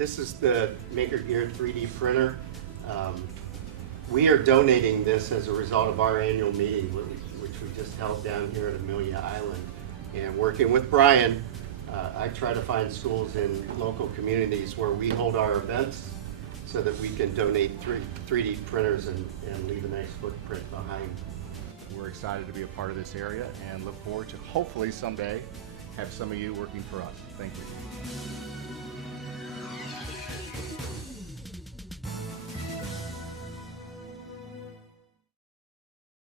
This is the Maker Gear 3D printer. We are donating this as a result of our annual meeting, which we just held down here at Amelia Island. And working with Brian, I try to find schools in local communities where we hold our events so that we can donate 3D printers and leave a nice footprint behind. We're excited to be a part of this area and look forward to hopefully someday have some of you working for us. Thank you.